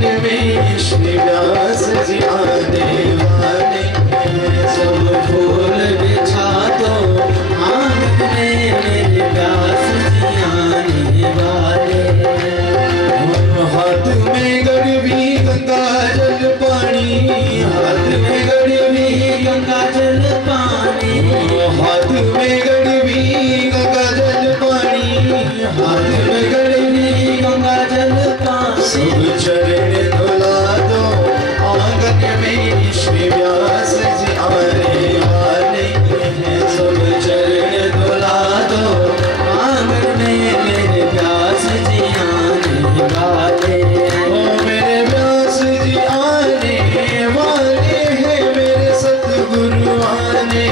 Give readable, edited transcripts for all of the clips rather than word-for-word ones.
में श्री व्यास जी आने वाले हैं। सब फूल बिछा दो आंगन में मेरे व्यास जी आने वाले हैं। हाथ में गड़बी गंगा जल पानी, हाथ में गड़बी गंगा जल पानी, हाथ में गड़बी गंगा जल पानी, हाथ में गड़बी गंगा जल पानी। सब चरण धुला दो आंगन में श्री व्यास जी आने वाले हैं। सब चरण धुला दो आंगन में मेरे व्यास जी आने वाले हैं। ओ मेरे व्यास जी आने वाले हैं, मेरे सतगुरु आने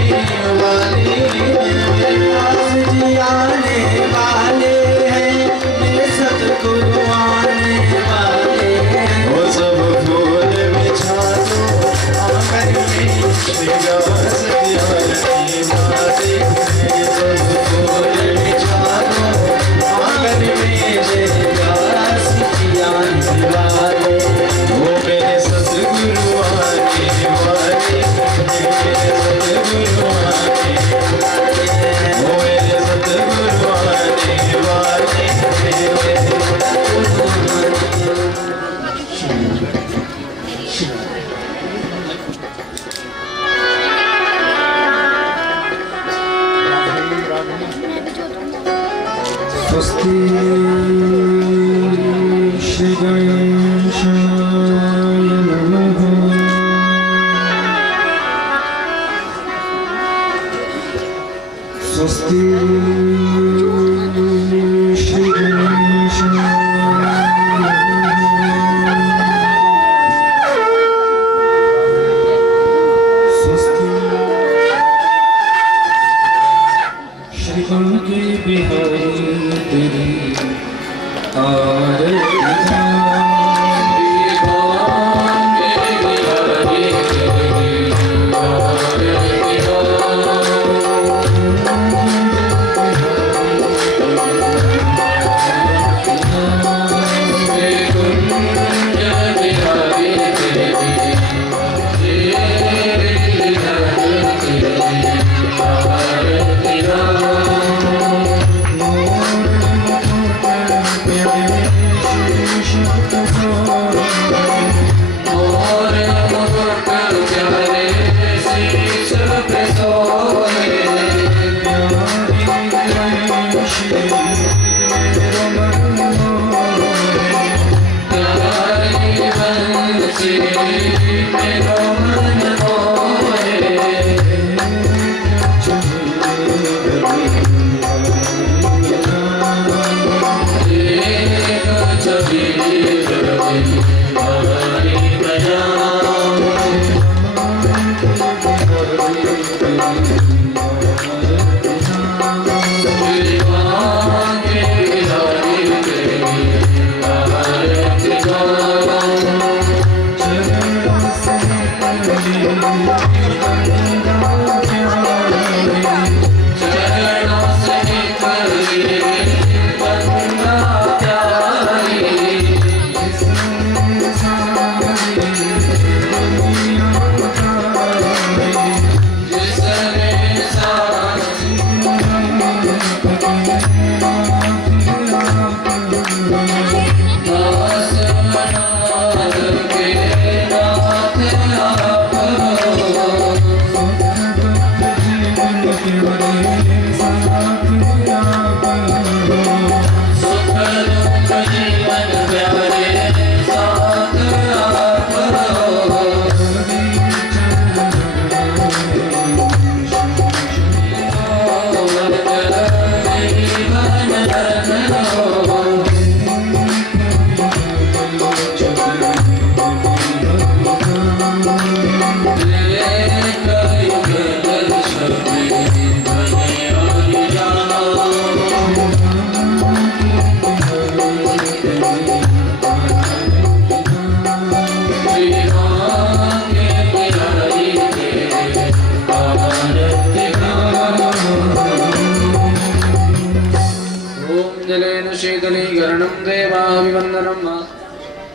वाले हैं। मेरे व्यास जी आने वाले हैं, मेरे सतगुरु आने वाले हैं। वो सब फूल बिछा दो आंगन में श्री व्यास जी आने वाले हैं। सब फूल बिछा दो आंगन में मेरे व्यास जी आने वाले हैं। वो मेरे सतगुरु आने वाले हैं, मेरे सतगुरु आने वाले हैं। वो मेरे सतगुरु आने वाले हैं, मेरे सतगुरु आने वाले हैं। स्वस्ति श्री गणेशाय नमः। स्वस्ति श्री गणेशाय नमः। स्वस्ति श्री गणके बिहारी तेरी आरती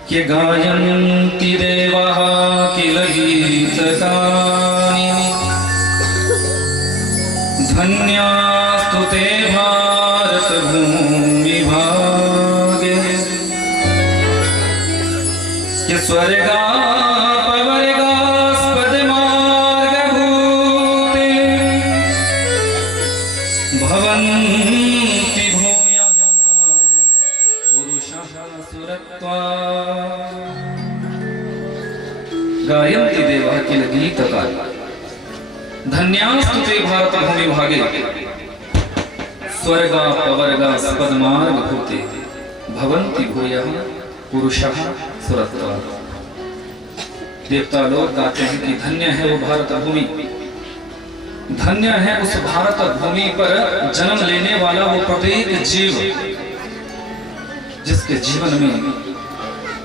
कि गायन्ति देवाः किल गीतकानि धन्यास्तु ते भारत भूमि भागे कि स्वर्गापवर्गास्पद मार्गभूते भवन्ति भूयः पुरुषः सुरत्वा गायन्ति देवाः किल गीतकानि धन्यास्तु ते भारत भूमि भागे स्वर्गापवर्गास्पद मार्गभूते भवन्ति भूयः पुरुषः सुरत्वा। देवता लोग गाते हैं कि धन्य है वो भारत भूमि, धन्य है उस भारत भूमि पर जन्म लेने वाला वो प्रत्येक जीव जिसके जीवन में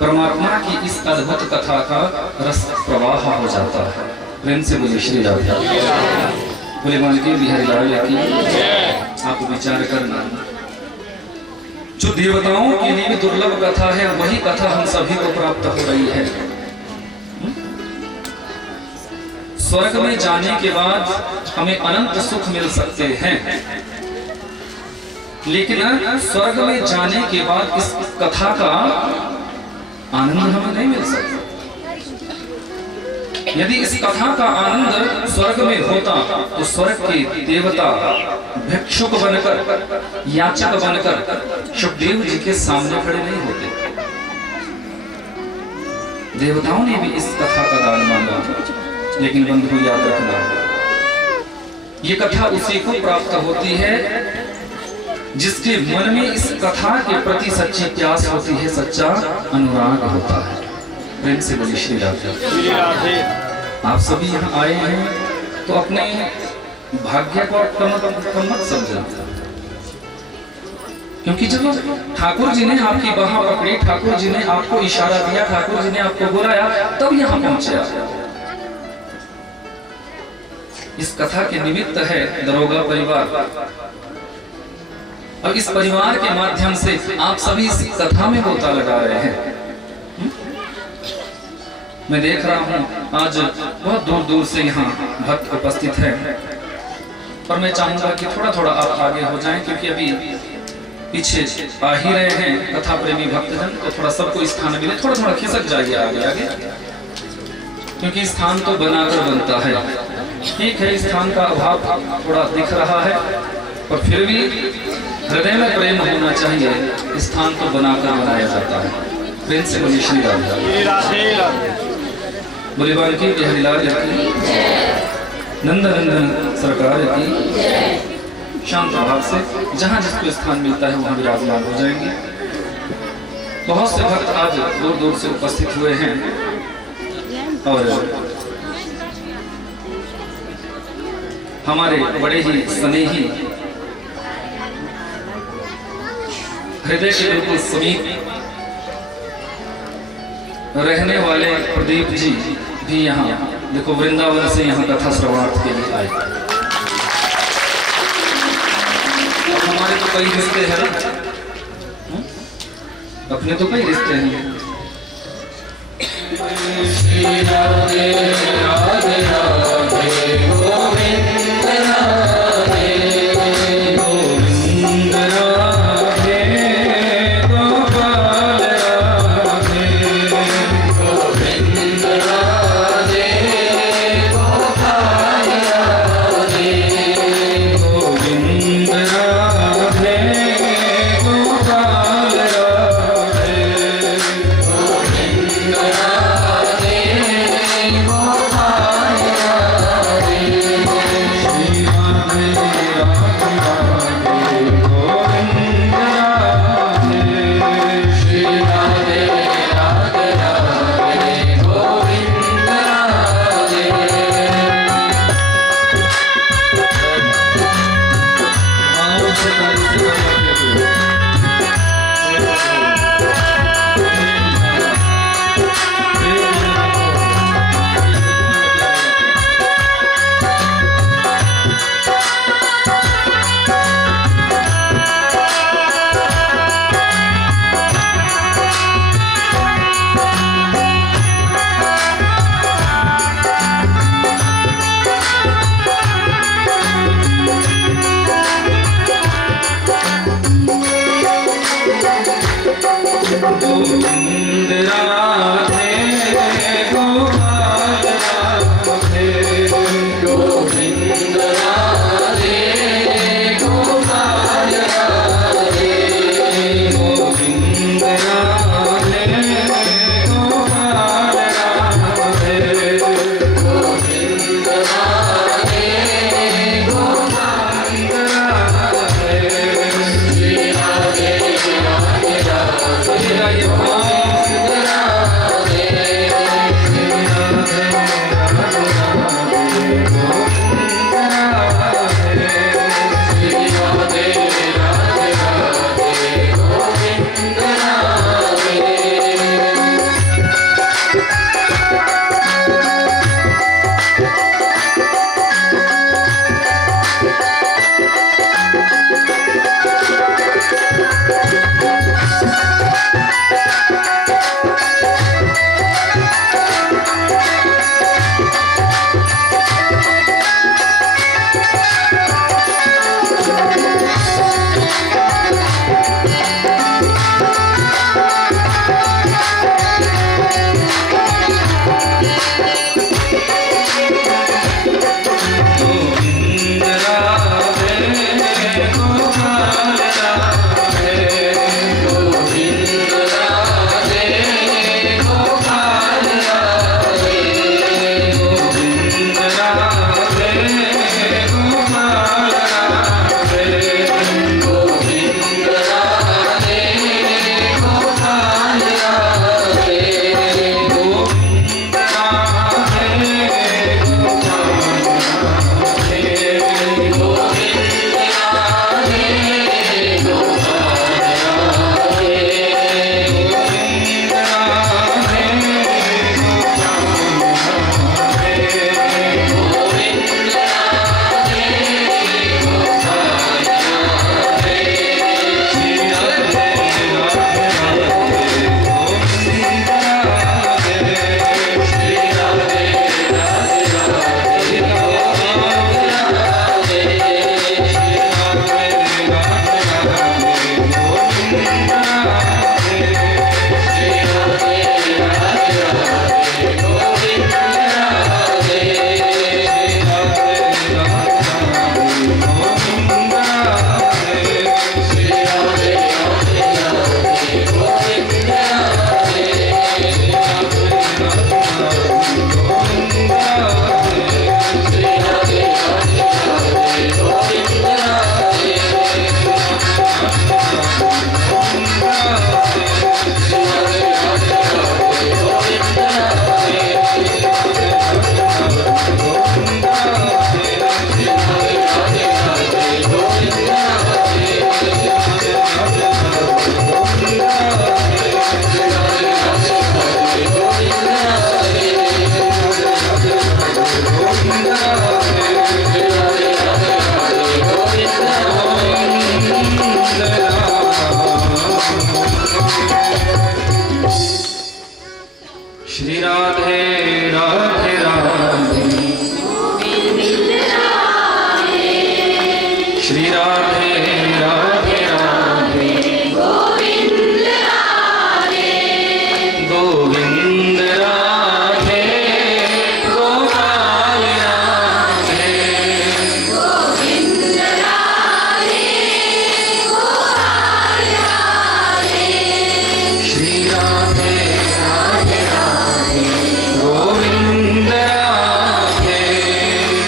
परमात्मा की इस अद्भुत कथा का रस प्रवाह हो जाता है। प्रेम से बोले श्री राधे। बोले मानके बिहारी लाल की। आप विचार करना, जो देवताओं के लिए दुर्लभ कथा है वही कथा हम सभी को प्राप्त हो रही है। स्वर्ग में जाने के बाद हमें अनंत सुख मिल सकते हैं, लेकिन स्वर्ग में जाने के बाद इस कथा का आनंद हमें नहीं मिल सकता। यदि इस कथा का आनंद स्वर्ग में होता तो स्वर्ग के देवता भिक्षुक बनकर, याचक बनकर सुखदेव जी के सामने खड़े नहीं होते। देवताओं ने भी इस कथा का दान मांगा, लेकिन बंधु याद रखना, ये कथा उसी को प्राप्त होती है जिसके मन में इस कथा के प्रति सच्ची प्यास होती है, सच्चा अनुराग होता है। प्रेम से बोलिए श्री राधे। आप सभी यहाँ आए हैं तो अपने भाग्य को कम मत समझना, क्योंकि जब ठाकुर जी ने आपकी बाह पकड़ी, ठाकुर जी ने आपको इशारा दिया, ठाकुर जी ने आपको बुलाया, तब यहाँ पहुंचे। इस कथा के निमित्त है दरोगा परिवार, और इस परिवार के माध्यम से आप सभी इस कथा में गोता लगा रहे हैं। मैं देख रहा हूं आज बहुत दूर दूर से यहाँ भक्त उपस्थित हैं, और मैं चाहूंगा कि थोड़ा थोड़ा आप आगे हो जाएं, क्योंकि अभी पीछे आ ही रहे हैं कथा प्रेमी भक्तजन, तो थोड़ा सबको स्थान मिले। थोड़ा थोड़ा खिसक जाइए आगे आगे, क्योंकि स्थान तो बनाकर बनता है। ठीक है, स्थान का अभाव थोड़ा दिख रहा है, और फिर भी हृदय में प्रेम होना चाहिए। स्थान तो बनाकर बनाया जाता है। प्रेम से बोलिए श्री राधे। बोले बालकी बिहारी लाल की, नंद नंदन सरकार की। शांत भाव से जहाँ जिसको स्थान मिलता है वहाँ विराजमान हो जाएंगे। बहुत से भक्त आज दूर दूर से उपस्थित हुए हैं, और हमारे बड़े ही स्नेही हृदय के बिल्कुल समीप रहने वाले प्रदीप जी भी यहाँ देखो वृंदावन से यहाँ कथा श्रवणार्थ के लिए आए। अब हमारे तो कई रिश्ते हैं, अपने तो कई रिश्ते हैं। राधे राधे राधे गोविंद राधे गोविंद राधे गोपाल राधे गोविंद राधे गोपाल राधे गोविंद राधे गोपाल राधे गोविंद राधे श्री राधे राधे राधे श्री राधे राधे राधे गोविंद राधे गोपाल राधे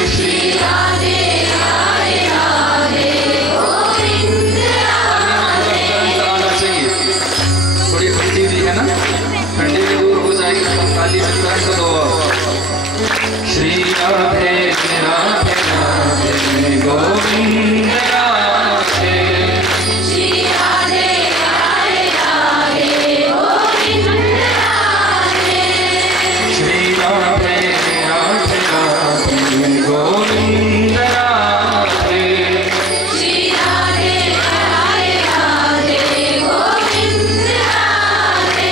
श्री राधे राधे राधे गोविंद राधे श्री आना चाहिए। थोड़ी ठंडी भी है ना, ठंडी भी दूर हो जाएगी तो काली में तुरंत दो। श्री राधे राधे राधे गोविंद राधे श्री राधे राधे राधे गोविंद राधे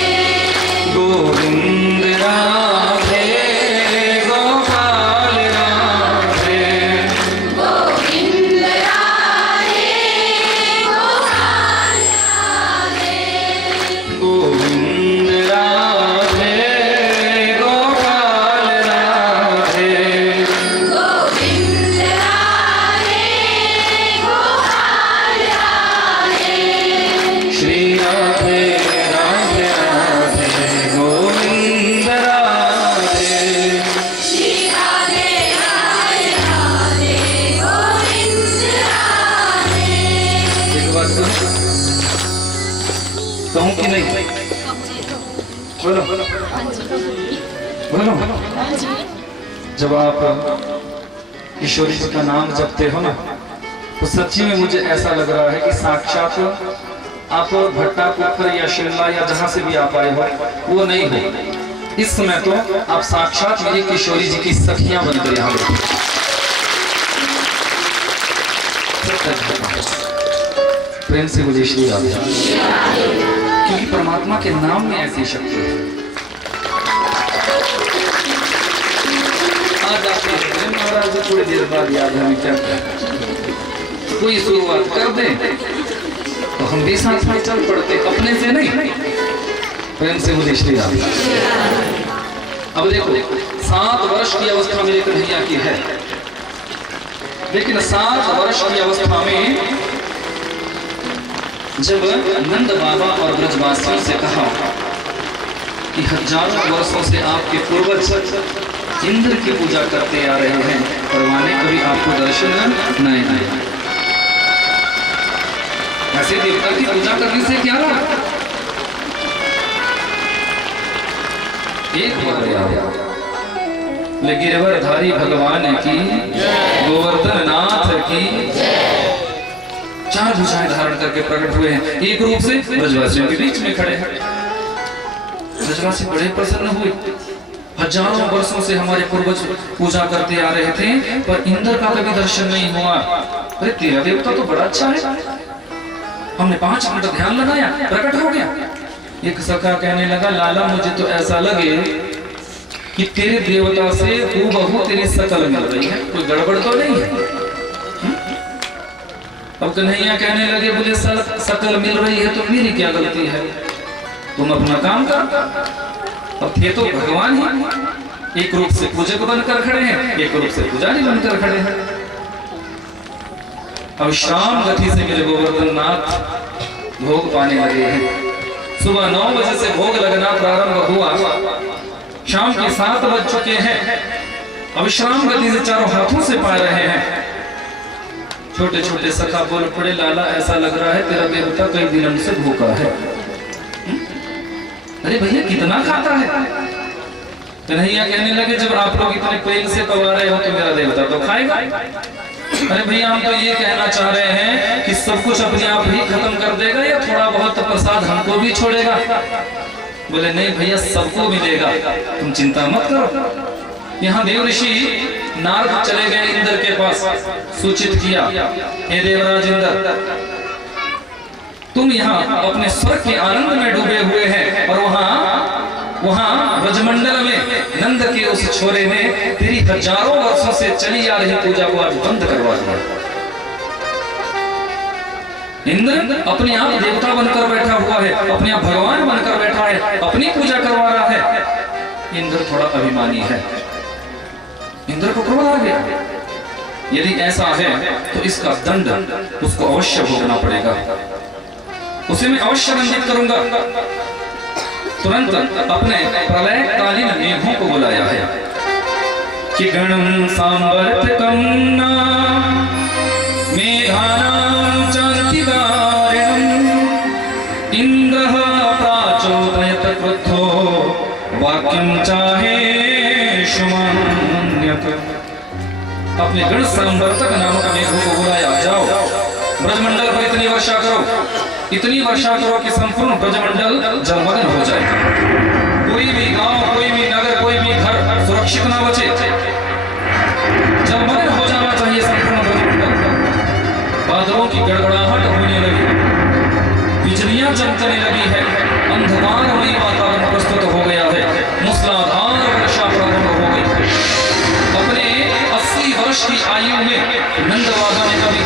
गोविंद राधे गोपाल राधे गोविंद राधे गोपाल राधे श्री राधे राधे राधे गोविंद राधे एक बात कहूँ कि नहीं? बोलो बोलो। जब आप ईश्वरी जी का नाम जपते हो ना, तो सच्ची में मुझे ऐसा लग रहा है कि साक्षात आप भट्टा पोखर या शिमला या जहां से भी आप आए हो वो नहीं हो। इस समय तो आप साक्षात मेरी किशोरी जी की सखियां बनकर यहाँ बैठी। प्रेम से मुझे श्री राधे, क्योंकि परमात्मा के नाम में ऐसी शक्ति है। आज आप महाराज जी थोड़ी देर बाद याद हमें क्या कोई शुरुआत कर दे तो हम भी साथ में चल पड़ते, अपने से नहीं। प्रेम से मुझे श्री राधे। अब देखो 7 वर्ष की अवस्था मेरे कन्हैया की है, लेकिन 7 वर्ष की अवस्था में जब नंद बाबा और ब्रजवासियों से कहा कि हजारों वर्षों से आपके पूर्वज इंद्र की पूजा करते आ रहे हैं, परवाने कभी आपको दर्शन नहीं आए। ऐसे देवता की पूजा करने से क्या रहा? एक बार ले गिरवरधारी भगवान की, गोवर्धन नाथ की 4 भुजाएं धारण करके प्रकट हुए हैं। एक रूप से ब्रजवासियों के बीच में खड़े हैं। ब्रजवासी बड़े प्रसन्न हुए। हजारों वर्षों से हमारे पूर्वज पूजा करते आ रहे थे, पर इंद्र का कभी दर्शन नहीं हुआ। अरे तेरा देवता तो बड़ा अच्छा है। हमने 5 मिनट ध्यान लगाया, प्रकट हो गया। एक सखा कहने लगा, लाला मुझे तो ऐसा लगे कि तेरे देवता से हूबहू तेरी शकल मिल रही है, कोई गड़बड़ तो नहीं है। अब कन्हैया कहने लगे, बोले शकल मिल रही है तो मेरी क्या गलती है, तुम अपना काम कर। अब थे तो भगवान ही, एक रूप से पूजक बनकर खड़े हैं, एक रूप से पुजारी बनकर खड़े हैं। अब शाम गति से मेरे गोवर्धन नाथ भोग पाने लगे हैं। सुबह 9 बजे से भोग लगना प्रारंभ हुआ, शाम के 7 बज चुके हैं। अब विश्राम गति से चारों हाथों से पा रहे हैं। छोटे छोटे सखा बोल पड़े, लाला ऐसा लग रहा है तेरा देवता कई दिनों से भूखा है। अरे भैया कितना खाता है? कन्हैया कहने लगे, जब आप लोग इतने प्रेम से पवा रहे हो तो मेरा देवता तो खाएगा। अरे भैया हम तो ये कहना चाह रहे हैं कि सब कुछ अपने आप ही खत्म कर देगा या थोड़ा बहुत प्रसाद हमको भी छोड़ेगा? बोले नहीं भैया सबको मिलेगा, तुम चिंता मत करो। यहाँ देव ऋषि नारद चले गए इंद्र के पास, सूचित किया, हे देवराज इंद्र, तुम यहाँ अपने स्वर्ग के आनंद में डूबे हुए हैं और वहाँ वहां ब्रजमंडल में नंद के उस छोरे ने तेरी हजारों वर्षों से चली आ रही पूजा को आज बंद करवा दिया। इंद्र अपने आप देवता बनकर बैठा हुआ है, अपने आप भगवान बनकर बैठा है, अपनी पूजा करवा रहा है। इंद्र थोड़ा अभिमानी है, इंद्र को क्रोध आ गया। यदि ऐसा है तो इसका दंड उसको अवश्य भोगना पड़ेगा, उसे मैं अवश्य दंडित करूंगा। तुरंत अपने प्रलयकालीन मेघों को बुलाया है कि गणं सांवर्तकं मेघानां चान्तिकारिणं इन्द्रः प्राचोदयत क्रुद्धो वाक्यं चाहे शुमान्यत। अपने गण संवर्तक नामक मेघों को बुलाया, जाओ ब्रजमंडल पर इतनी वर्षा करो, इतनी वर्षा करो कि संपूर्ण ब्रजमंडल जलमग्न हो जाए। कोई भी गांव, कोई भी नगर, कोई भी घर सुरक्षित ना बचे, जलमग्न हो जाना चाहिए संपूर्ण ब्रजमंडल। बादलों की गड़गड़ाहट होने लगी, बिजलियां चमकने लगी है, अंधकारमय वातावरण प्रस्तुत हो गया है, मूसलाधार वर्षा प्रारंभ हो गई है। अपने 80 वर्ष की आयु में नंद बाबा ने कभी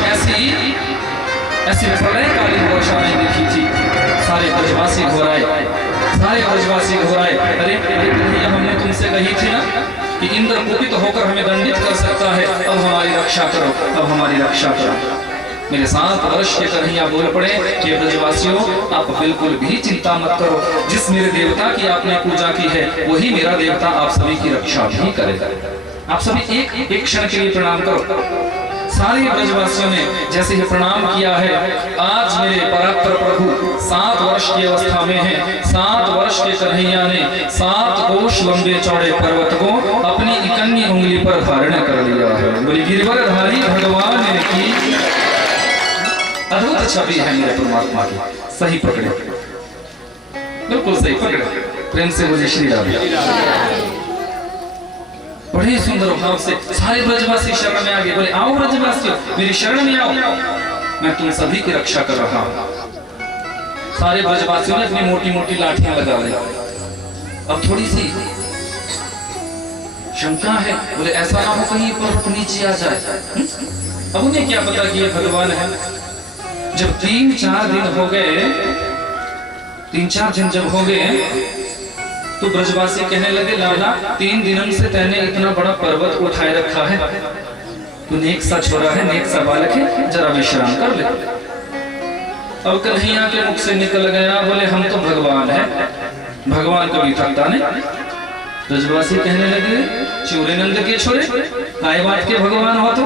ऐसी प्रलयकालीन वर्षा नहीं देखी थी। सारे ब्रजवासी घबराए, सारे ब्रजवासी घबराए। अरे भैया, हमने तुमसे कही थी ना कि इंद्र कुपित होकर हमें दंडित कर सकता है, अब हमारी रक्षा करो, अब हमारी रक्षा करो। मेरे 7 वर्ष के कन्हैया बोल पड़े कि ब्रजवासियों, आप बिल्कुल भी चिंता मत करो, जिस मेरे देवता की आपने पूजा की है वही मेरा देवता आप सभी की रक्षा भी करेगा। आप सभी एक क्षण के लिए प्रणाम करो। सारे ब्रजवासियों ने जैसे ही प्रणाम किया है, आज मेरे परात्पर प्रभु 7 वर्ष की अवस्था में है। 7 वर्ष के कन्हैया ने 7 कोश लंबे चौड़े पर्वत को अपनी इकन्नी उंगली पर धारण कर लिया है। बोली गिरिवरधारी भगवान की अद्भुत छवि है मेरे परमात्मा की। सही पकड़े, बिल्कुल सही पकड़े। प्रेम से मुझे श्री राम। बड़े सुंदर भाव से सारे ब्रजवासी शरण में आ गए। बोले आओ ब्रजवासियों, मेरी शरण में आओ, मैं तुम सभी की रक्षा कर रहा हूं। सारे ब्रजवासियों ने अपनी मोटी मोटी लाठियां लगा ली। अब थोड़ी सी शंका है, बोले ऐसा ना हो कहीं पर्वत नीचे आ जाए। अब उन्हें क्या पता कि ये भगवान है। जब 3-4 दिन हो गए, 3-4 दिन जब हो गए तो ब्रजवासी कहने लगे, लाला 3 दिनों से तैने इतना बड़ा पर्वत उठाए रखा है, तू नेक सा छोरा है, नेक सा बालक है, जरा विश्राम कर ले। अब कन्हैया के मुख से निकल गया, बोले हम तो भगवान है, भगवान कभी थकता नहीं। ब्रजवासी कहने लगे, चूरे नंद के छोरे, काय बात के भगवान हो तो?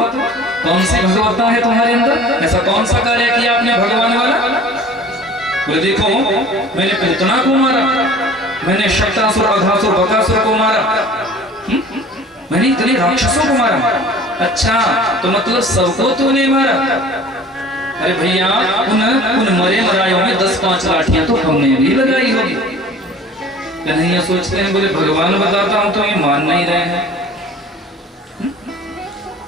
कौन सी भगवत्ता है तुम्हारे अंदर? ऐसा कौन सा कार्य किया आपने भगवान वाला? बोले देखो, मैंने पूतना को मारा, मैंने शक्तासुर, अघासुर, बकासुर को मारा, मैंने इतने राक्षसों को मारा। अच्छा, तो मतलब सबको तूने मारा? अरे भैया, उन मरे मरायों में 10-5 लाठियां तो हमने भी लगाई होगी। कन्हैया सोचते हैं, बोले भगवान बताता हूं तो ये मान नहीं रहे हैं।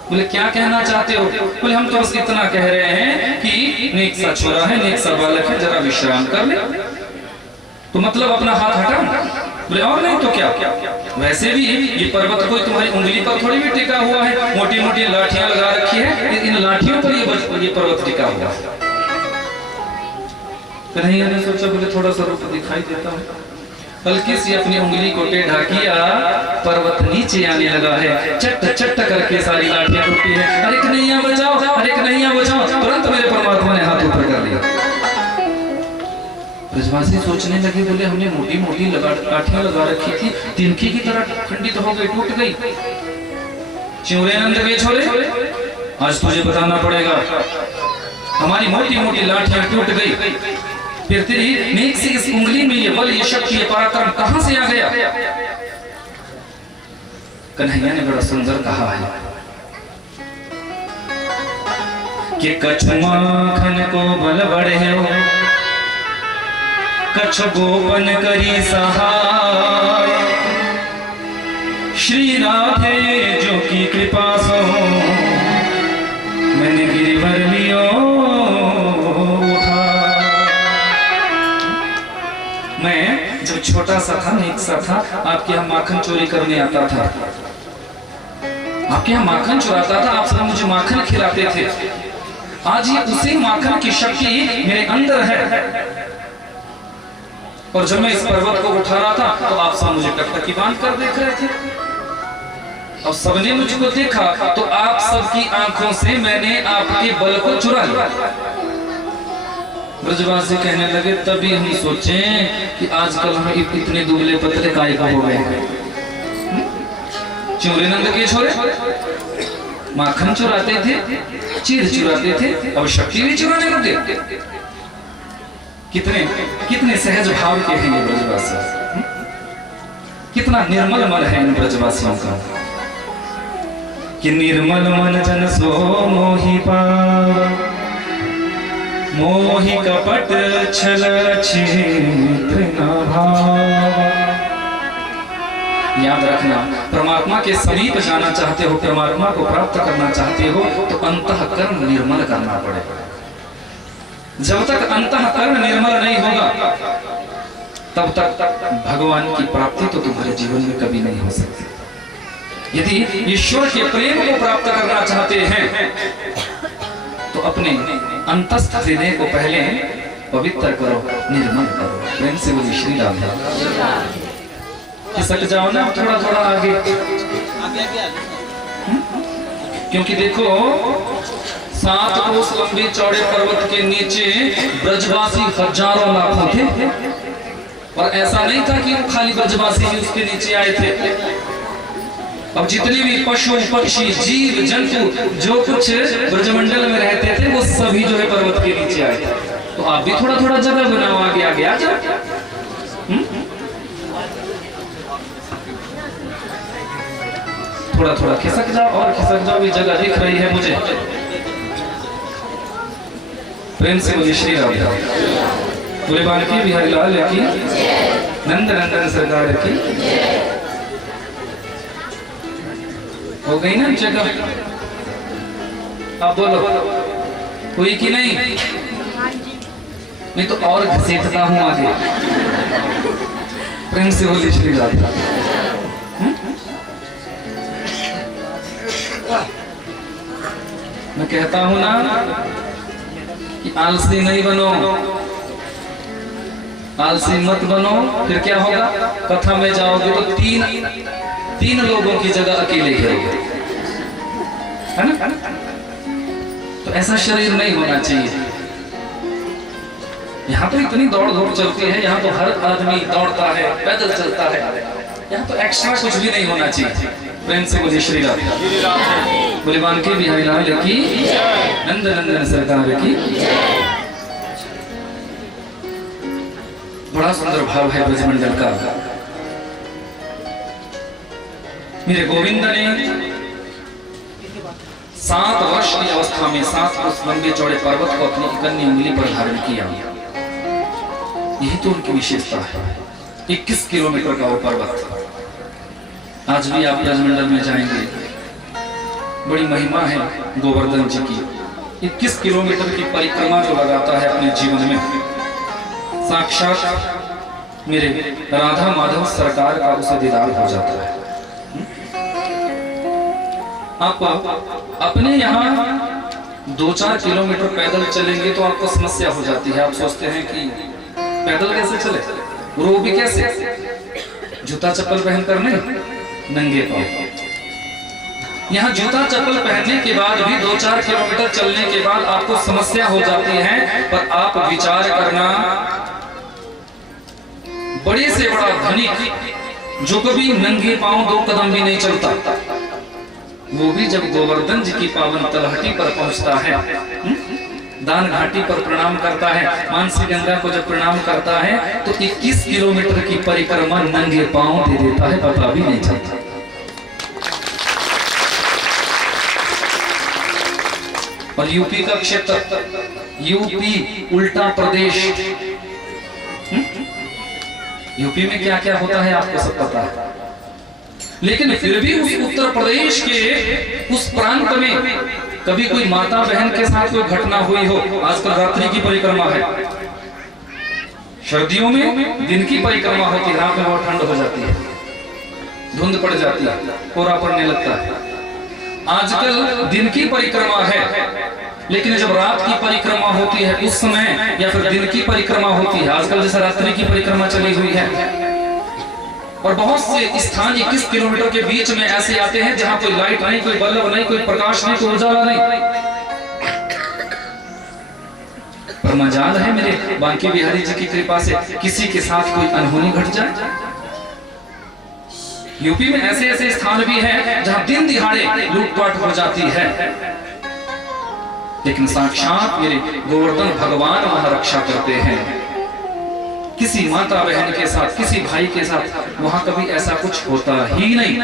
बोले क्या कहना चाहते हो? बोले हम तो बस इतना कह रहे हैं कि नेक सा छोरा है, नेक सा बालक है, जरा विश्राम कर ले। तो मतलब अपना हाथ हटा? बोले और नहीं तो क्या, वैसे भी ये पर्वत कोई तुम्हारी उंगली पर थोड़ी भी टिका हुआ है, मोटी मोटी लाठियां लगा रखी है, इन लाठियों पर ये पर्वत टिका हुआ है। कन्हैया ने सोचा, बोले थोड़ा सा रूप दिखाई देता हूँ। हल्की सी अपनी उंगली को टेढ़ा किया, पर्वत नीचे आने लगा है, चट चट करके सारी लाठियां टूटी है। अरे कन्हैया बचाओ, अरे कन्हैया बचाओ। तुरंत मेरे परमात्मा ने हाथ ऊपर कर लिया। ब्रजवासी सोचने लगे, बोले हमने मोटी मोटी लाठियां लगा रखी थी, तिनकी की तरह खंडित हो गई, टूट गई। चिंवरे नंद के छोरे, आज तुझे बताना पड़ेगा, हमारी मोटी मोटी लाठियां टूट गई, फिर तेरी नेक से इस उंगली में ये बल, ये शक्ति, ये पराक्रम कहां से आ गया? कन्हैया ने बड़ा सुंदर कहा है कि कछु माखन को बल बढ़े हो, कछु गोपन करी सहाय, श्री राधे जो की कृपा सो मैंने गिरिवर लियो उठा। मैं जब छोटा भला सा था, नेक सा था, आपके यहाँ माखन चोरी करने आता था, आपके यहाँ माखन चुराता था, आप सब मुझे माखन खिलाते थे। आज ये उसी माखन की शक्ति मेरे अंदर है। और जब मैं इस पर्वत को उठा रहा था तो आप सब मुझे टकटकी बांध कर देख रहे थे। अब सबने मुझको देखा तो आप सबकी आंखों से मैंने आपके बल को चुरा लिया। ब्रजवासी कहने लगे, तभी हम सोचे कि आजकल हम इतने दुबले पतले काय का हो गए। चोरे नंद के छोरे माखन चुराते थे, चीर चुराते थे, अब शक्ति भी चुराने लगे। कितने कितने सहज भाव के हैं ये ब्रजवासी, कितना निर्मल मन है इन ब्रजवासियों का। कि निर्मल मन जन सो मोहि पावा, मोहि कपट छल छिद्र न भावा। याद रखना, परमात्मा के समीप जाना चाहते हो, परमात्मा को प्राप्त करना चाहते हो तो अंतःकरण निर्मल करना पड़ेगा। जब तक अंतःकरण निर्मल नहीं होगा तब तक भगवान की प्राप्ति तो तुम्हारे जीवन में कभी नहीं हो सकती। यदि ईश्वर के प्रेम को प्राप्त करना चाहते हैं तो अपने अंतस्थ हृदय को पहले पवित्र करो, निर्मल करो। प्रेम से बोलिए श्री राम। सट जाओ ना थोड़ा थोड़ा आगे, क्योंकि देखो 7 कोस लंबे चौड़े पर्वत के नीचे ब्रजवासी हजारों लाखों थे। और ऐसा नहीं था कि खाली ब्रजवासी ही उसके नीचे आए थे। अब जितने भी पशु पक्षी जीव जंतु जो कुछ ब्रजमंडल में रहते थे वो सभी जो है पर्वत के नीचे आए थे। तो आप भी थोड़ा थोड़ा जगह बनाओ, आगे आगे आ जाओ। थोड़ा थोड़ा खिसक जाओ और खिसक जाओ, भी जगह दिख रही है मुझे। प्रेम से बोलिए श्री राम। बोले बालकी बिहारी लाल की, नंद नंदन सरकार की। हो गई ना जगह? अब बोलो हुई कि नहीं? मैं तो और घसीटता हूं आगे। प्रेम से बोलिए श्री राम। मैं कहता हूं ना कि आलसी नहीं बनो, आलसी मत बनो। फिर क्या होगा? कथा में जाओगे तो तीन लोगों की जगह अकेले घेरोगे, है ना? तो ऐसा शरीर नहीं होना चाहिए। यहाँ तो इतनी दौड़ धूप चलती है, यहाँ तो हर आदमी दौड़ता है, पैदल चलता है, यहाँ तो एक्स्ट्रा कुछ भी नहीं होना चाहिए। प्रेम से बोलिए श्री राम। बोले बालकी बिहारी लाल की, नंद नंदन सरकार की। बड़ा सुंदर भाव है ब्रजमंडल का। मेरे गोविंद ने 7 वर्ष की अवस्था में 7 उस लंबे चौड़े पर्वत को अपनी कन्या उंगली पर धारण किया। यही तो उनकी विशेषता है। 21 किलोमीटर का वो पर्वत। आज भी आप ब्रजमंडल में जाएंगे, बड़ी महिमा है गोवर्धन जी की। 21 किलोमीटर की परिक्रमा जो लगाता है अपने जीवन में, साक्षात मेरे राधा माधव सरकार का उसे दीदार हो जाता है। आप अपने यहाँ 2-4 किलोमीटर पैदल चलेंगे तो आपको समस्या हो जाती है। आप सोचते हैं कि पैदल कैसे चले, रो भी कैसे, जूता चप्पल पहनकर नहीं, नंगे पांव। यहाँ जूता चप्पल पहनने के बाद भी 2-4 किलोमीटर चलने के बाद आपको समस्या हो जाती है। पर आप विचार करना, बड़े से बड़ा धनिक जो कभी नंगे पांव 2 कदम भी नहीं चलता, वो भी जब गोवर्धन जी की पावन तलहटी पर पहुंचता है, दान घाटी पर प्रणाम करता है, मानसी गंगा को जब प्रणाम करता है तो 21 किलोमीटर की परिक्रमा नंगे पांव दे देता है, पता भी नहीं चलता। और यूपी का क्षेत्र, यूपी उल्टा प्रदेश, यूपी में क्या क्या होता है आपको सब पता है। लेकिन फिर भी उस उत्तर प्रदेश के उस प्रांत में कभी कोई माता बहन के साथ कोई घटना हुई हो। आजकल रात्रि की परिक्रमा है, सर्दियों में दिन की परिक्रमा होती है, रात में बहुत ठंड हो जाती है, धुंध पड़ जाती है, कोहरा पड़ने लगता है। आजकल दिन की परिक्रमा है, लेकिन जब रात की परिक्रमा होती है उस समय, या फिर दिन की परिक्रमा होती है, आजकल जैसे रात्रि की परिक्रमा चली हुई है, और बहुत से स्थान 21 किलोमीटर के बीच में ऐसे आते हैं जहां कोई लाइट नहीं, कोई बल्ब नहीं, कोई प्रकाश नहीं, कोई उजाला नहीं। पर मजाल है मेरे बांके बिहारी जी की कृपा से किसी के साथ कोई अनहोनी घट जाए। यूपी में ऐसे ऐसे स्थान भी हैं जहां दिन दिहाड़े लूटपाट हो जाती है, लेकिन साक्षात मेरे गोवर्धन भगवान वहां रक्षा करते हैं। किसी माता बहन के साथ, किसी भाई के साथ वहां कभी ऐसा कुछ होता ही नहीं।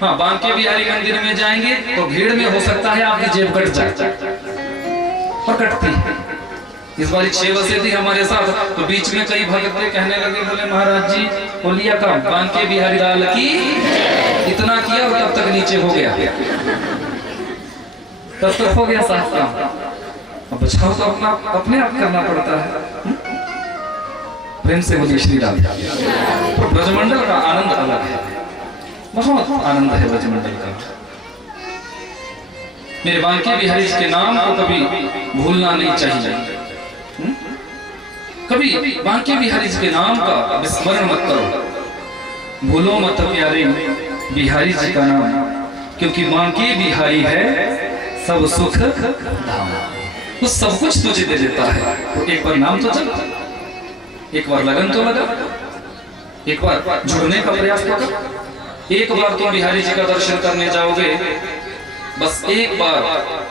हाँ, बांके बिहारी मंदिर में जाएंगे तो भीड़ में हो सकता है आपकी जेब कट जाए, और कटती है। इस बार 6 बजे थी हमारे साथ, तो बीच में कई भक्त कहने लगे, बोले महाराज जी होलिया का बांके बिहारी लाल की, इतना किया और तब तक नीचे हो गया, तब तक हो गया साफ काम। अब बचाव तो अपने आप करना पड़ता है। प्रेम से बोलिए श्री राम। ब्रजमंडल का आनंद अलग है, बहुत आनंद है ब्रजमंडल का। मेरे बांके बिहारी के नाम को कभी भूलना नहीं चाहिए। कभी बांके बिहारी जी के नाम का विस्मरण मत करो, भूलो मत प्यारे बिहारी जी का नाम, क्योंकि बांके बिहारी है सब सुख धाम, वो सब कुछ तुझे दे देता है। तो एक बार नाम तो चल, एक बार लगन तो लगा, एक बार जुड़ने का प्रयास करो। एक बार तुम बिहारी जी का दर्शन करने जाओगे, बस एक बार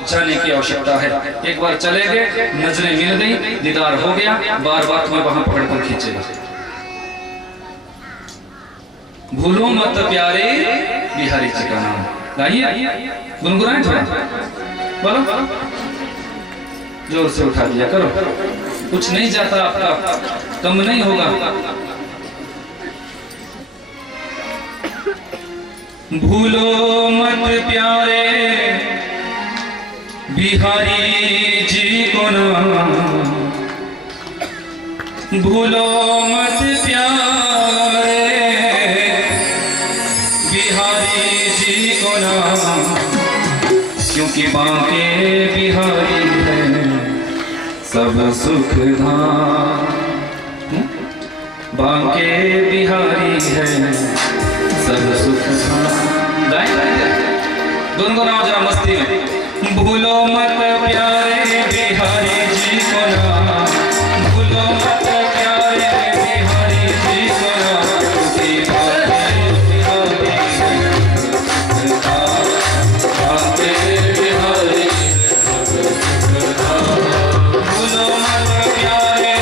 जाने की आवश्यकता है। एक बार चले गए, नजरें मिल गई, दीदार हो गया, बार बार तुम्हें वहां पकड़कर खींचेगा। भूलो मत प्यारे बिहारी जी का नाम। गाइए, गुनगुनाए थोड़ा, बोलो, जोर से उठा दिया करो, कुछ नहीं जाता आपका, कम नहीं होगा। भूलो मत प्यारे बिहारी जी को नाम, भूलो मत प्यारे बिहारी जी को नाम, क्योंकि बांके बिहारी है सब सुख धाम। बांके बिहारी है सब सुख धाम। गुनगुनाओ जरा मस्ती में। भूलो मत प्यारे बिहारी जी को नाम, भूलो मत प्यारे बिहारी जी को नाम, बांके बिहारी भूलो मत प्यारे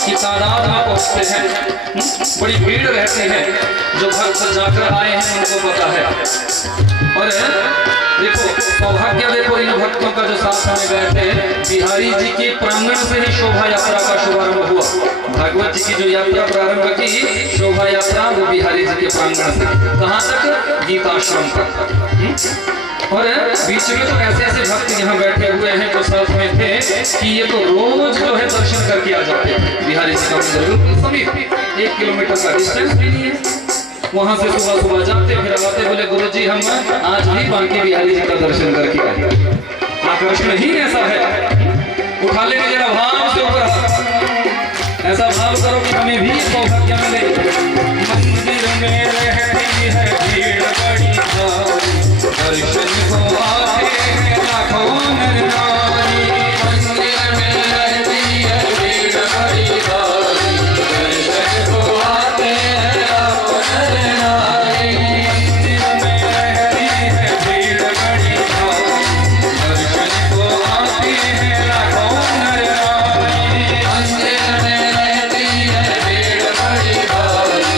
की तादाद में पहुंचते हैं, बड़ी भीड़ रहती है। जो भक्त जाकर आए हैं उनको पता है। और देखो सौभाग्य, देखो इन भक्तों का जो साथ में गए थे, बिहारी जी के प्रांगण से ही शोभा यात्रा का शुभारंभ हुआ। भागवत जी की जो यात्रा प्रारंभ की शोभा यात्रा, वो बिहारी जी के प्रांगण से कहाँ तक? गीताश्रम तक। और बीच में तो ऐसे ऐसे भक्त यहाँ बैठे हुए हैं जो साथ में थे कि ये तो रोज जो है दर्शन करके आ जाते हैं बिहारी जी का मंदिर, समीप 1 किलोमीटर का डिस्टेंस भी नहीं है। वहां से सुबह सुबह जाते फिर आते, बोले गुरुजी हम आज भी बांके बिहारी जी का दर्शन करके आए। आकर्षण ही ऐसा है। उठा लेंगे जरा भाव से ऊपर, ऐसा भाव करो कि हमें भी सौभाग्य मिले। मंदिर में रहती है भीड़ बड़ी भारी, दर्शन को आते हैं लाखों नर नारी। मंदिर में रहती है भीड़ बड़ी भारी, दर्शन को आते हैं लाखों नर नारी। मंदिर में रहती है भीड़ बड़ी भारी, दर्शन को आते हैं लाखों नर नारी। मंदिर में रहती है भीड़ बड़ी भारी,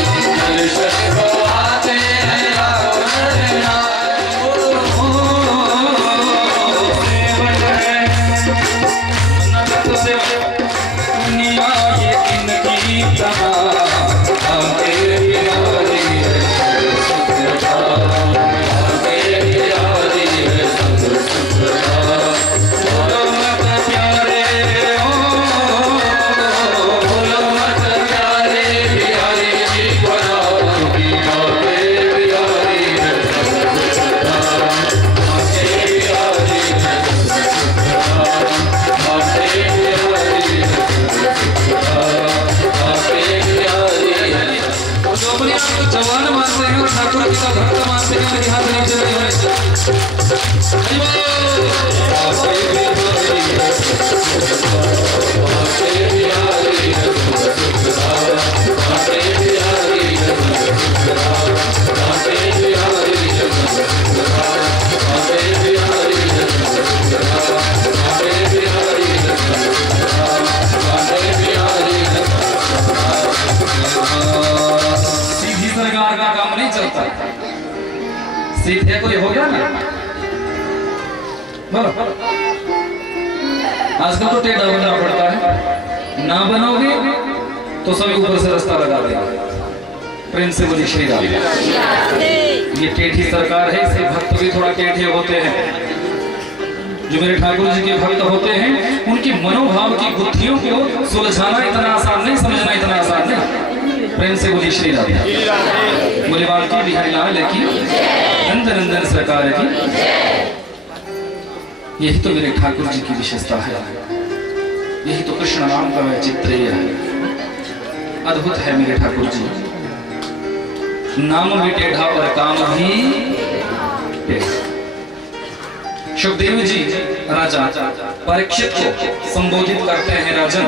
दर्शन को आते हैं लाखों नर नारी। जवान मानते हैं और ठाकुर जी का भक्त मानते हैं, मेरे हाथ नीचे नहीं होने सरकार का काम नहीं चलता। सीधे कोई हो गया ना, बोलो आजकल तो टेढ़ा बनना पड़ता है, ना बनोगे तो सभी ऊपर से रास्ता लगा देगा। प्रेम से बोली श्री राम। ये टेढ़ी सरकार है, इसके भक्त भी थोड़ा टेढ़े होते हैं। जो मेरे ठाकुर जी के भक्त होते हैं उनकी मनोभाव की गुत्थियों को सुलझाना इतना आसान नहीं, समझना इतना आसान नहीं। प्रेम से बोली श्री राम। बोले बाल्की बिहारी लाल की, नंदन नंदन सरकार की। यही तो मेरे ठाकुर जी की विशेषता है, यही तो कृष्ण नाम का वैचित्र्य है। अद्भुत है मेरे ठाकुर जी, नाम भी टेढ़ा और काम भी टेढ़ा। सुखदेव जी राजा परीक्षित को संबोधित करते हैं, राजन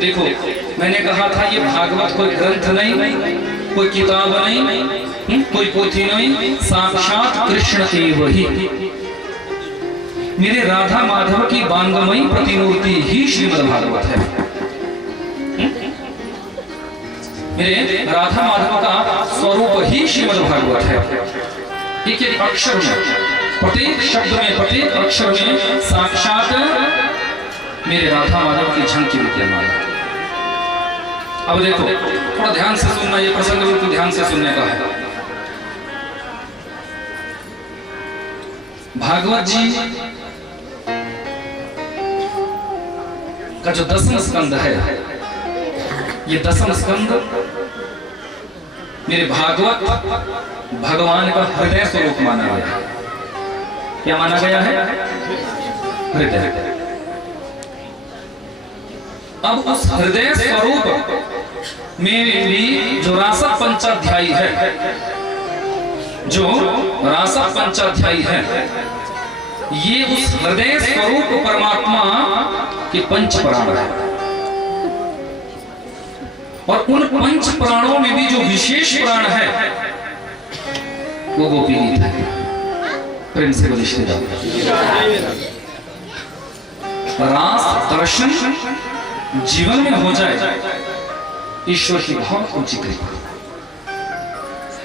देखो मैंने कहा था ये भागवत कोई ग्रंथ नहीं, कोई किताब नहीं, कोई पोथी नहीं, साक्षात कृष्ण एव ही। मेरे राधा माधव की बांगमयी प्रतिमूर्ति ही श्रीमद् भागवत है। मेरे राधा माधव का स्वरूप ही श्रीमद् भागवत है। एक एक अक्षर में, प्रत्येक शब्द में, प्रत्येक अक्षर में साक्षात मेरे राधा माधव की झलकी विद्यमान है। अब देखो थोड़ा ध्यान से सुनना, ये प्रसंग बिल्कुल ध्यान से सुनने का है। भागवत जी का जो 10वां स्कंद है, ये 10वां स्कंद मेरे भागवत भगवान का हृदय स्वरूप माना गया है। क्या माना गया है? हृदय। अब उस हृदय स्वरूप में भी जो रासा पंचाध्यायी है, जो रासा पंचाध्यायी है, ये उस हृदय स्वरूप परमात्मा के पंच प्राण है। और उन पंच प्राणों में भी जो विशेष प्राण है वो गोपीनाथ है। प्रेम से बोलिए श्री राम। रास दर्शन जीवन में हो जाए ईश्वर की बहुत ऊंची कृपा।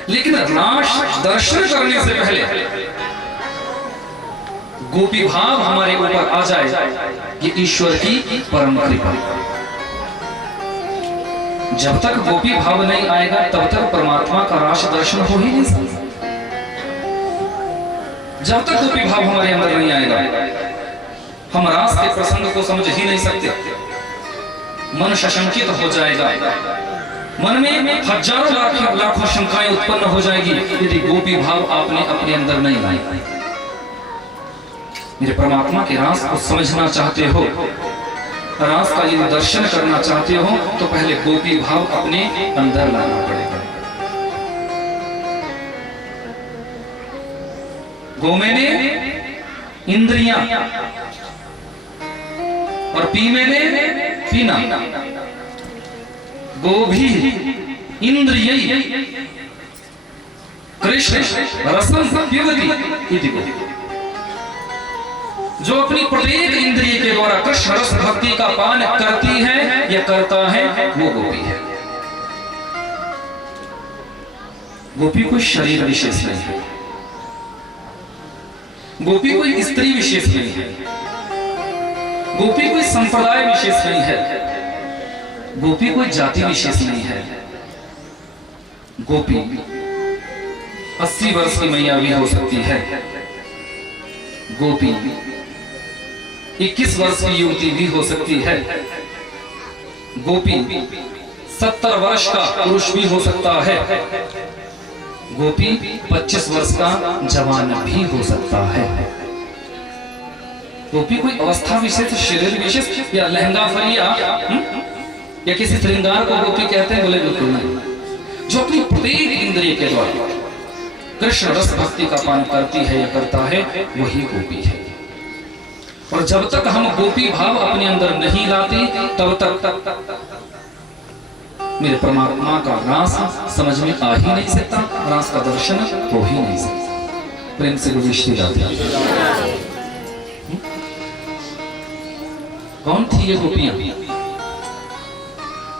लेकिन रास दर्शन करने से पहले गोपी भाव हमारे ऊपर आ जाए, ये ईश्वर की परम कृपा। जब तक गोपी भाव नहीं आएगा तब तक परमात्मा का रास दर्शन हो ही नहीं सकता। जब तक गोपी भाव हमारे अंदर नहीं आएगा हम रास के प्रसंग को समझ ही नहीं सकते। मन सशंकित हो जाएगा, मन में हजारों लाखों शंकाएं उत्पन्न हो जाएगी यदि गोपी भाव आपने अपने अंदर नहीं लाए। मेरे परमात्मा के रास को समझना चाहते हो, रास का यदि दर्शन करना चाहते हो तो पहले गोपी भाव अपने अंदर लाना पड़ेगा। गो मैंने इंद्रियां और पी मैंने पीना। गो भी इंद्रिय कृष्ण रसम पिबति इति गो। जो अपनी प्रत्येक इंद्रिय के द्वारा कृष्ण रस भक्ति का पान करती है या करता है वो गोपी है। गोपी कोई शरीर विशेष नहीं है, गोपी कोई स्त्री विशेष नहीं है, गोपी कोई संप्रदाय विशेष नहीं है, गोपी कोई जाति विशेष नहीं है। गोपी 80 वर्ष की मैया भी हो सकती है, गोपी 21 वर्ष की युवती भी हो सकती है, गोपी 70 वर्ष का पुरुष भी हो सकता है, गोपी 25 वर्ष का जवान भी हो सकता है। गोपी कोई अवस्था विशेष, शरीर विशेष या लहंगा फरिया या किसी श्रृंगार को गोपी कहते हैं? बोले बिल्कुल नहीं। जो अपनी प्रत्येक इंद्रिय के द्वारा कृष्ण रस भक्ति का पान करती है या करता है वही गोपी है। और जब तक हम गोपी भाव अपने अंदर नहीं लाते तब तक मेरे परमात्मा का रास समझ में आ ही नहीं सकता, रास का दर्शन हो ही नहीं सकता। प्रेम से गुज़िश्ती जाती है। कौन थी ये गोपियां?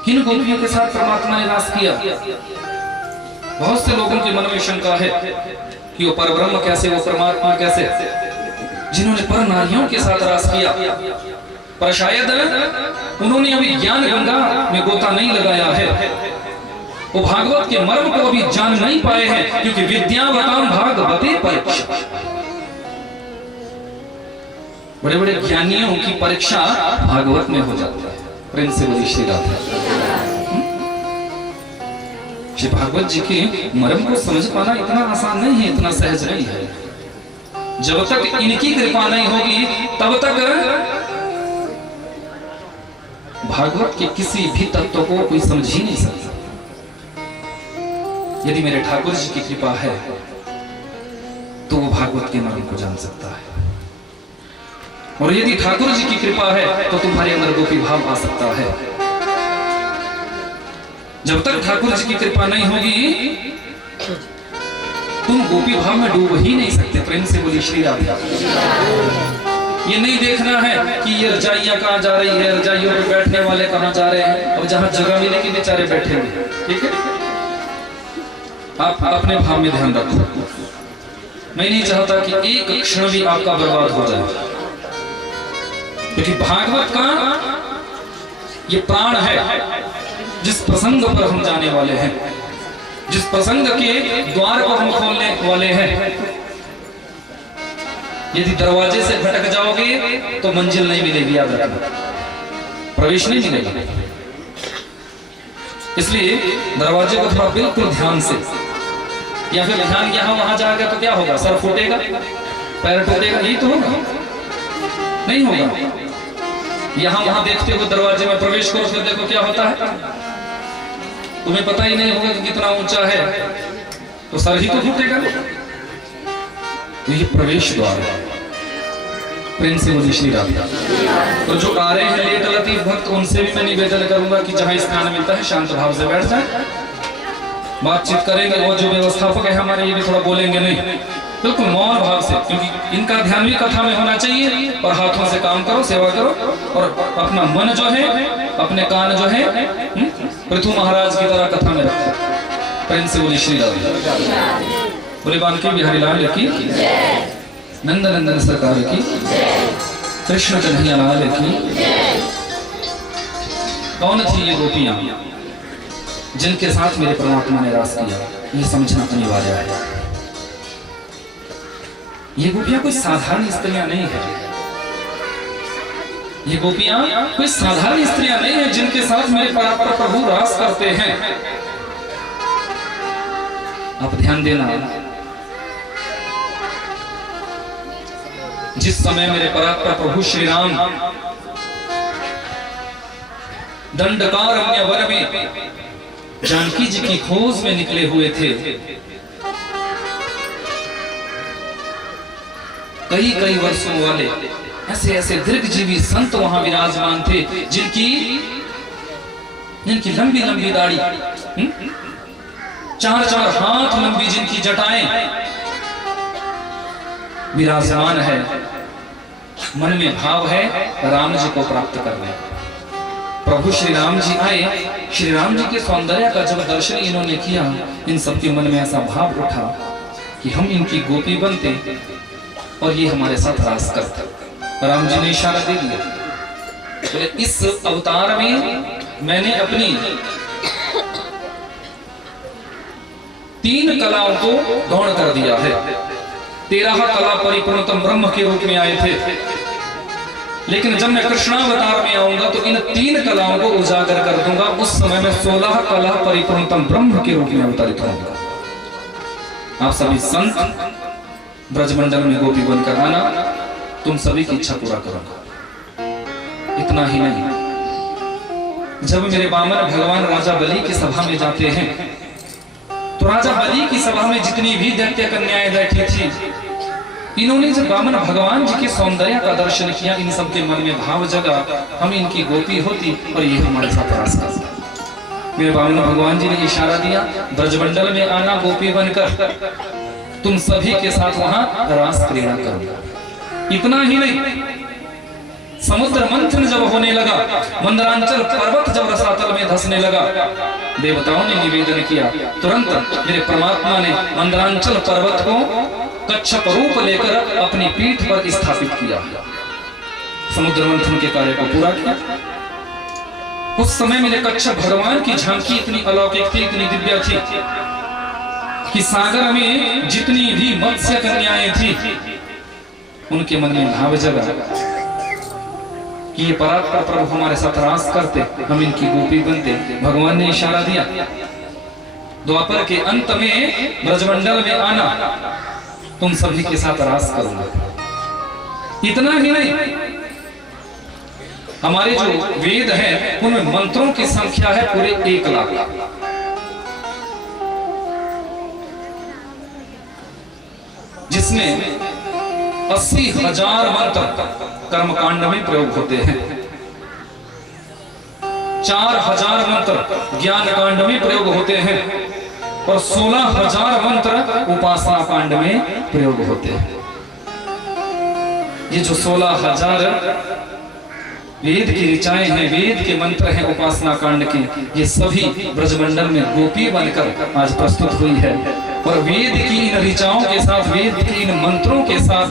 किन गोपियों के साथ परमात्मा ने रास किया? बहुत से लोगों के मन में शंका है कि वो परब्रह्म कैसे, वो परमात्मा कैसे, जिन्होंने पर नारियों के साथ रास किया। पर शायद उन्होंने अभी ज्ञान गंगा में गोता नहीं लगाया है, वो भागवत के मर्म को अभी जान नहीं पाए हैं, क्योंकि विद्यावताम भागवते परीक्षा। बड़े बड़े ज्ञानियों की परीक्षा भागवत में हो जाती है। प्रेम से बोली श्री राधे। श्री भागवत जी के मर्म को समझ पाना इतना आसान नहीं है, इतना सहज नहीं है। जब तक इनकी कृपा नहीं होगी तब तक भागवत के किसी भी तत्व को कोई समझ ही नहीं सकता। यदि मेरे ठाकुर जी की कृपा है तो वो भागवत के मर्म को जान सकता है, और यदि ठाकुर जी की कृपा है तो तुम्हारे अंदर गोपी भाव आ सकता है। जब तक ठाकुर जी की कृपा नहीं होगी तुम गोपी भाव में डूब ही नहीं सकते। प्रेम से बोली श्री राधे। ये नहीं देखना है कि ये रजाइयां कहाँ जा रही है, रजाइयों पे बैठने वाले कहाँ जा रहे हैं, और जहां जगह मिलेगी बेचारे बैठे हुए। ठीक है, आप अपने भाव में ध्यान रखो। मैं नहीं चाहता कि एक क्षण भी आपका बर्बाद हो जाए, क्योंकि भागवत का ये प्राण है। जिस प्रसंग पर हम जाने वाले हैं, जिस प्रसंग के द्वार को हम खोलने वाले हैं, यदि दरवाजे से भटक जाओगे तो मंजिल नहीं मिलेगी, याद रखना, प्रवेश नहीं मिलेगा। इसलिए दरवाजे को थोड़ा बिल्कुल ध्यान से, या फिर ध्यान यहां वहां जाएगा तो क्या होगा? सर फूटेगा, पैर टूटेगा, यही तो होगा? नहीं होगा। यहां वहां देखते हो दरवाजे में प्रवेश करो, फिर देखो क्या होता है। तुम्हें पता ही नहीं होगा कि कितना ऊंचा है, तो सर ही तो फूटेगा। तो ये प्रवेश द्वार है। प्रेम से बोली श्री राधे। तो जो आ रहे हैं लेट लतीफ भक्त, उनसे भी मैं निवेदन करूंगा कि जहां स्थान मिलता है शांत भाव से बैठ जाए, बातचीत करेंगे, और जो व्यवस्थापक है हमारे ये भी थोड़ा बोलेंगे नहीं, बिल्कुल मौन भाव से, क्योंकि इनका ध्यान भी कथा में होना चाहिए। और हाथों से काम करो, सेवा करो, और अपना मन जो है, अपने कान जो है पृथु महाराज की तरह कथा में रखो। प्रेम से बोले श्री राम, बोले बांके बिहारी लाल की, नंद नंदन सरकार की, कृष्ण कन्हैया लाल की। कौन थी ये गोपियां जिनके साथ मेरे परमात्मा ने रास किया, ये समझना अनिवार्य है। ये गोपियां कोई साधारण स्त्रियां नहीं है, ये गोपियां कोई साधारण स्त्रियां नहीं है जिनके साथ मेरे परात्पर प्रभु रास करते हैं। आप ध्यान देना, जिस समय मेरे परात्पर प्रभु श्री राम दंडकारण्य वन में जानकी जी की खोज में निकले हुए थे, कई कई वर्षों वाले ऐसे ऐसे दीर्घजीवी संत वहां विराजमान थे, जिनकी लंबी लंबी दाढ़ी, 4-4 हाथ लंबी जिनकी जटाएं विराजमान है। मन में भाव है राम जी को प्राप्त करने। प्रभु श्री राम जी आए, श्री राम जी के सौंदर्य का जब दर्शन इन्होंने किया, इन सबके मन में ऐसा भाव उठा कि हम इनकी गोपी बनते और ये हमारे साथ रास करते। राम जी ने इशारा दे दिया, तो इस अवतार में मैंने अपनी 3 कलाओं को गौण कर दिया है। 13 कला परिपूर्णतम ब्रह्म के रूप में आए थे, लेकिन जब मैं कृष्णावतार में आऊंगा तो इन 3 कलाओं को उजागर कर दूंगा। उस समय में 16 कला परिपूर्णतम ब्रह्म के रूप में अवतरित होऊंगा। आप सभी संत ब्रजमंडल में गोपी बनकर आना, तुम सभी की इच्छा पूरा करूंगा। इतना ही नहीं, जब मेरे वामन भगवान राजा बलि की सभा में जाते हैं, तो राजा बलि की सभा में जितनी भी दैत्य कन्याएं बैठी थी, इन्होंने जब वामन भगवान जी के सौंदर्य का दर्शन किया, इन सबके मन में भाव जगा, हम इनकी गोपी होती और ये हमारे साथ रास करते। मेरे वामन भगवान जी ने इशारा दिया, ब्रजमंडल में आना गोपी बनकर, तुम सभी के साथ वहां रास क्रीड़ा करूंगा। इतना ही नहीं, समुद्र मंथन जब होने लगा, मंदरांचल पर्वत जब रसातल में धंसने लगा, देवताओं ने निवेदन किया, तुरंत मेरे परमात्मा ने मंदरांचल पर्वत को कच्छप रूप लेकर अपनी पीठ पर स्थापित किया, समुद्र मंथन के कार्य को पूरा किया। उस समय मेरे कच्छप भगवान की झांकी इतनी अलौकिक थी, इतनी दिव्य थी कि सागर में जितनी भी मत्स्य कन्याएं थी, उनके मन में भाव जगा कि ये परात्पर प्रभु हमारे साथ रास करते, हम इनकी गोपी बनते। भगवान ने इशारा दिया, द्वापर के अंत में ब्रजमंडल में आना, तुम सभी के साथ रास करूंगा। इतना ही नहीं, हमारे जो वेद हैं उनमें मंत्रों की संख्या है पूरे 1 लाख, जिसमें 80,000 मंत्र कर्मकांड में प्रयोग होते हैं, 4,000 मंत्र ज्ञान कांड में प्रयोग होते हैं और 16,000 मंत्र उपासना कांड में प्रयोग होते हैं। ये जो 16,000 वेद की ऋचाएं हैं, वेद के मंत्र हैं उपासना कांड के, ये सभी ब्रजमंडल में गोपी बनकर आज प्रस्तुत हुई है। और वेद की इन ऋचाओं के साथ, वेद के इन मंत्रों के साथ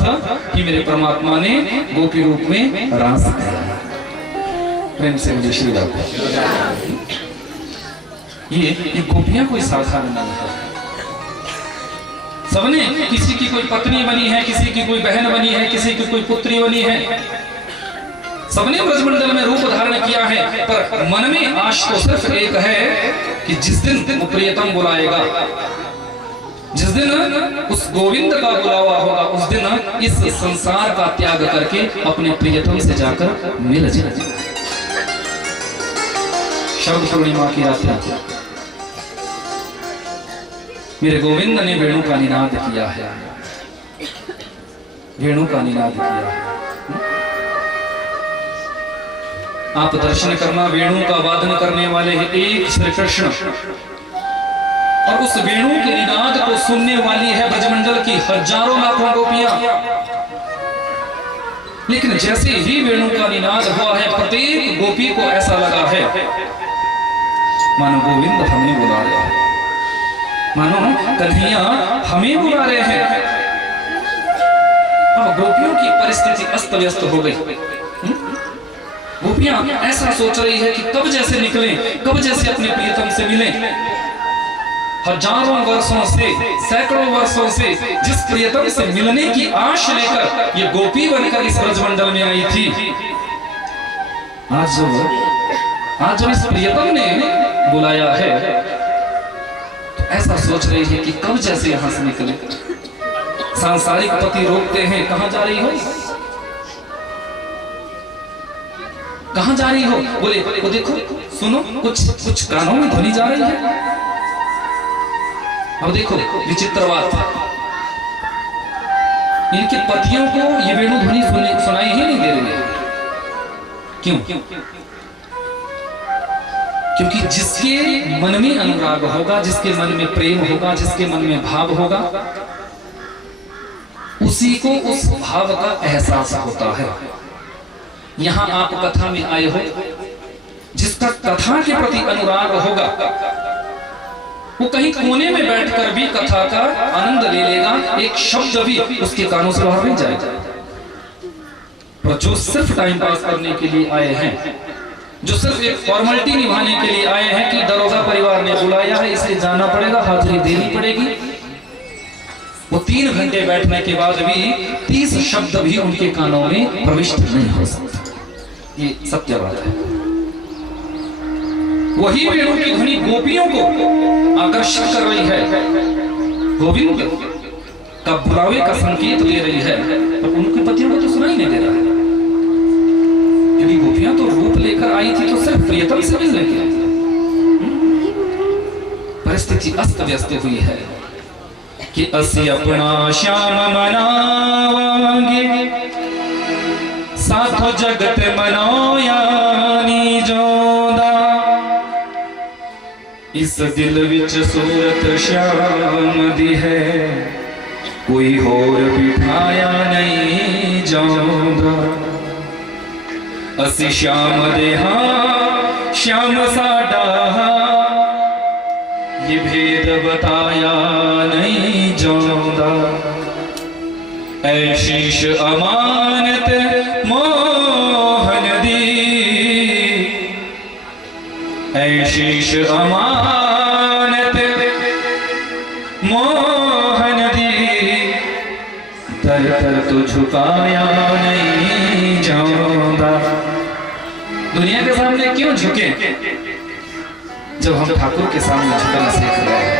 ही मेरे परमात्मा ने गोपी रूप में रास किया। प्रेम से मुझे श्री राम। ये गोपियां कोई साधारण नहीं है। सबने, किसी की कोई पत्नी बनी है, किसी की कोई बहन बनी है, किसी की कोई पुत्री बनी है, सबने ब्रजमंडल में रूप धारण किया है, पर मन में आश तो सिर्फ एक है कि जिस दिन प्रियतम बुलाएगा, जिस दिन उस गोविंद का बुलावा होगा, उस दिन इस संसार का त्याग करके अपने प्रियतम से जाकर मिल जाए। शब्द पूर्णिमा की रात्रि मेरे गोविंद ने वेणु का निनाद किया है, वेणु का निनाद किया है। आप दर्शन करना, वेणु का वादन करने वाले हैं एक श्री कृष्ण, और उस वेणु के निनाद को सुनने वाली है ब्रजमंडल की हजारों लाखों गोपियां। लेकिन जैसे ही वेणु का निनाद हुआ है, प्रत्येक गोपी को ऐसा लगा है मानो गोविंद हमें बुला रहे हैं, मानो कन्हैया हमें बुला रहे हैं। अब गोपियों की परिस्थिति अस्त व्यस्त हो गई। गोपियां ऐसा सोच रही है कि कब जैसे निकलें, कब जैसे अपने प्रियतम से मिलें। हजारों वर्षों से, सैकड़ों वर्षों से जिस प्रियतम से मिलने की आश लेकर ये गोपी बनकर इस ब्रजमंडल में आई थी, आज जब इस प्रियतम ने बुलाया है तो ऐसा सोच रही है कि कब जैसे यहां से निकले। सांसारिक पति रोकते हैं, कहां जा रही हो, कहां जा रही हो? बोले वो देखो, सुनो, कुछ कानों में ध्वनि जा रही है। अब देखो विचित्र बात, इनके पतियों को ये वेणु ध्वनि सुनाई ही नहीं दे रही है। क्यों? क्योंकि जिसके मन में अनुराग होगा, जिसके मन में प्रेम होगा, जिसके मन में भाव होगा, उसी को उस भाव का एहसास होता है। यहां आप कथा में आए हो, जिसका कथा के प्रति अनुराग होगा वो कहीं कोने में बैठकर भी कथा का आनंद ले लेगा, एक शब्द भी उसके कानों से बाहर नहीं जाएगा। पर जो सिर्फ टाइम पास करने के लिए आए हैं, जो सिर्फ एक फॉर्मेलिटी निभाने के लिए आए हैं कि दरोगा परिवार ने बुलाया है इसलिए जाना पड़ेगा, हाजिरी देनी पड़ेगी, वो 3 घंटे बैठने के बाद भी 30 शब्द भी उनके कानों में प्रविष्ट नहीं हो सकता। ये सत्य बात है। वही वेणु की ध्वनि गोपियों को आकर्षित कर रही है, गोविंद का बुलावे का संकेत दे रही है, पर उनके पतियों को तो सुनाई नहीं दे रहा है। क्योंकि गोपियां तो रूप लेकर आई थी तो सिर्फ प्रियतम से मिलने के लिए। परिस्थिति अस्त व्यस्त हुई है कि असी अपना श्याम मनावांगे, साथो जगत मनायानी जोदा, इस दिल विच सूरत श्याम दी है, कोई होर बिठाया नहीं जाऊंगा। असी श्याम दे हां श्याम साडा, ये भेद बताया नहीं जाऊंगा। ऐ शीश अमानत मोहन दी, ऐ शीश अमानत मोहन दी, तर तर तो झुकाया नहीं जाऊंगा। दुनिया के सामने क्यों झुके जब हम ठाकुर के सामने झुकना सीख रहे हैं?